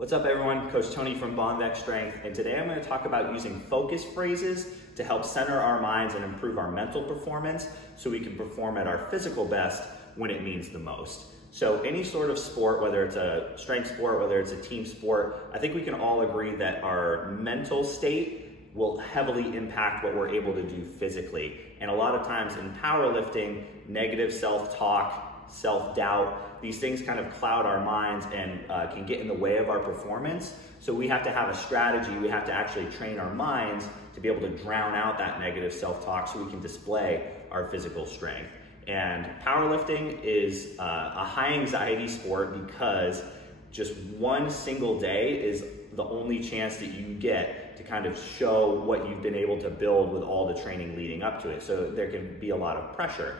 What's up everyone, Coach Tony from Bonvex Strength, and today I'm going to talk about using focus phrases to help center our minds and improve our mental performance so we can perform at our physical best when it means the most. So any sort of sport, whether it's a strength sport, whether it's a team sport, I think we can all agree that our mental state will heavily impact what we're able to do physically. And a lot of times in powerlifting, negative self-talk, self-doubt, these things kind of cloud our minds and can get in the way of our performance. So we have to have a strategy. We have to actually train our minds to be able to drown out that negative self-talk so we can display our physical strength. And powerlifting is a high anxiety sport because just one single day is the only chance that you get to kind of show what you've been able to build with all the training leading up to it. So there can be a lot of pressure.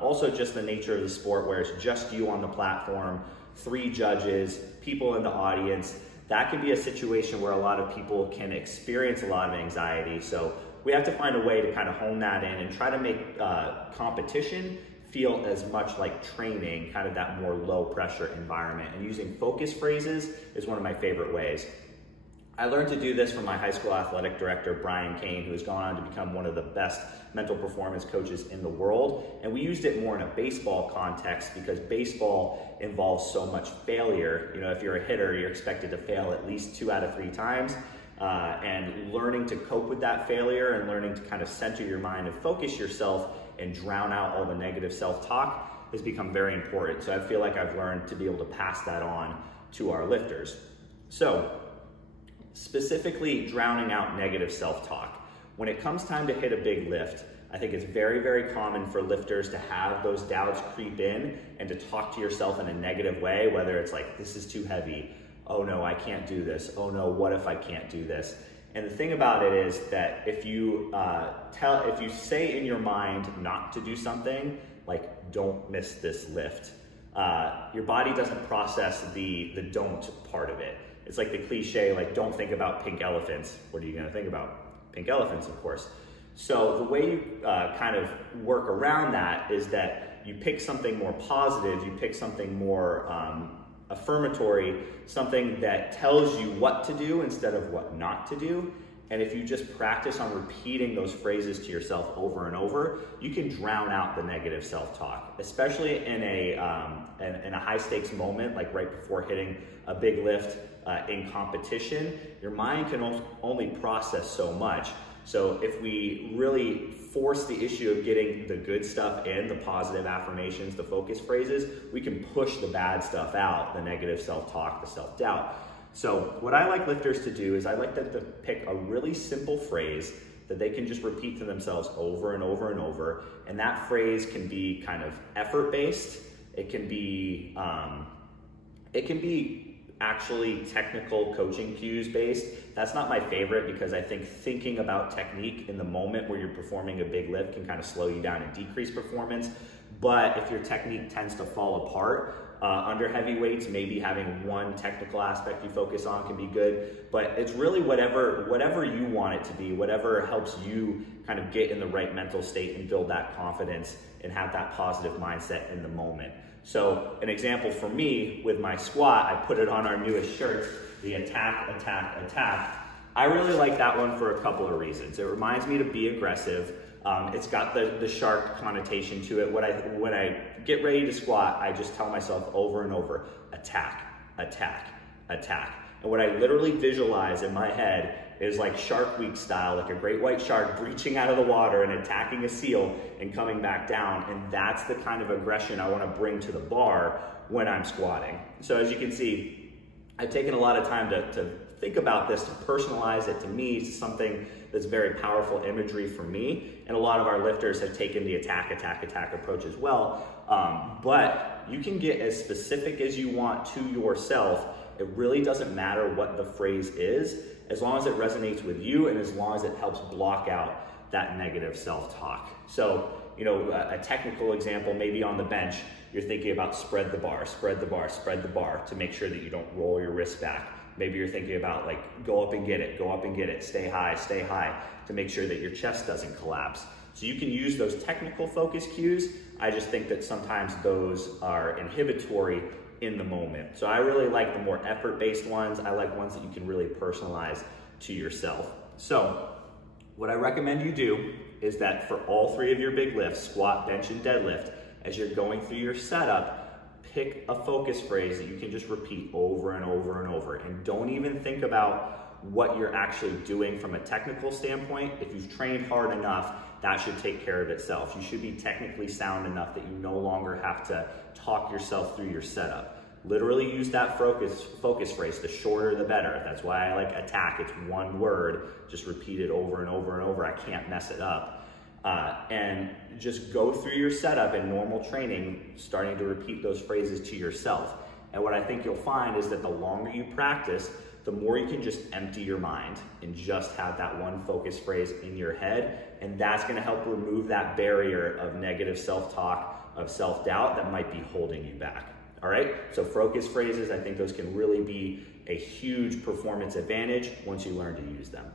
Also just the nature of the sport where it's just you on the platform, 3 judges, people in the audience. That can be a situation where a lot of people can experience a lot of anxiety. So we have to find a way to kind of hone that in and try to make competition feel as much like training, kind of that more low pressure environment. And using focus phrases is one of my favorite ways. I learned to do this from my high school athletic director, Brian Kane, who has gone on to become one of the best mental performance coaches in the world. And we used it more in a baseball context because baseball involves so much failure. You know, if you're a hitter, you're expected to fail at least 2 out of 3 times. And learning to cope with that failure and learning to kind of center your mind and focus yourself and drown out all the negative self-talk has become very important. So I feel like I've learned to be able to pass that on to our lifters. So, specifically drowning out negative self-talk. When it comes time to hit a big lift, I think it's very, very common for lifters to have those doubts creep in and to talk to yourself in a negative way, whether it's like, this is too heavy, oh no, I can't do this, oh no, what if I can't do this? And the thing about it is that if you say in your mind not to do something, like don't miss this lift, your body doesn't process the don't part of it. It's like the cliche, like don't think about pink elephants. What are you gonna think about? Pink elephants, of course. So the way you kind of work around that is that you pick something more positive, you pick something more affirmatory, something that tells you what to do instead of what not to do. And if you just practice on repeating those phrases to yourself over and over, you can drown out the negative self-talk, especially in a high stakes moment, like right before hitting a big lift in competition. Your mind can only process so much. So if we really force the issue of getting the good stuff in, the positive affirmations, the focus phrases, we can push the bad stuff out, the negative self-talk, the self-doubt. So what I like lifters to do is I like them to pick a really simple phrase that they can just repeat to themselves over and over and over. And that phrase can be kind of effort-based. It can be actually technical coaching cues based. That's not my favorite because I think thinking about technique in the moment where you're performing a big lift can kind of slow you down and decrease performance. But if your technique tends to fall apart, under heavy weights, maybe having one technical aspect you focus on can be good, but it's really whatever you want it to be, whatever helps you kind of get in the right mental state and build that confidence and have that positive mindset in the moment. So an example for me with my squat, I put it on our newest shirt, the attack, attack, attack. I really like that one for a couple of reasons. It reminds me to be aggressive. It's got the shark connotation to it. When I get ready to squat, I just tell myself over and over, attack, attack, attack. And what I literally visualize in my head is like Shark Week style, like a great white shark breaching out of the water and attacking a seal and coming back down. And that's the kind of aggression I want to bring to the bar when I'm squatting. So as you can see, I've taken a lot of time to think about this, to personalize it to me. It's something that's very powerful imagery for me. And a lot of our lifters have taken the attack, attack, attack approach as well. But you can get as specific as you want to yourself. It really doesn't matter what the phrase is, as long as it resonates with you and as long as it helps block out that negative self-talk. So, you know, a technical example, maybe on the bench, you're thinking about spread the bar, spread the bar, spread the bar to make sure that you don't roll your wrist back. Maybe you're thinking about like, go up and get it, go up and get it, stay high to make sure that your chest doesn't collapse. So you can use those technical focus cues. I just think that sometimes those are inhibitory in the moment. So I really like the more effort-based ones. I like ones that you can really personalize to yourself. So what I recommend you do is that for all three of your big lifts, squat, bench, and deadlift, as you're going through your setup, pick a focus phrase that you can just repeat over and over and over. And don't even think about what you're actually doing from a technical standpoint. If you've trained hard enough, that should take care of itself. You should be technically sound enough that you no longer have to talk yourself through your setup. Literally use that focus phrase. The shorter, the better. That's why I like attack. It's one word. Just repeat it over and over and over. I can't mess it up. And just go through your setup in normal training, starting to repeat those phrases to yourself. And what I think you'll find is that the longer you practice, the more you can just empty your mind and just have that one focus phrase in your head. And that's going to help remove that barrier of negative self-talk, of self-doubt that might be holding you back. All right, so focus phrases, I think those can really be a huge performance advantage once you learn to use them.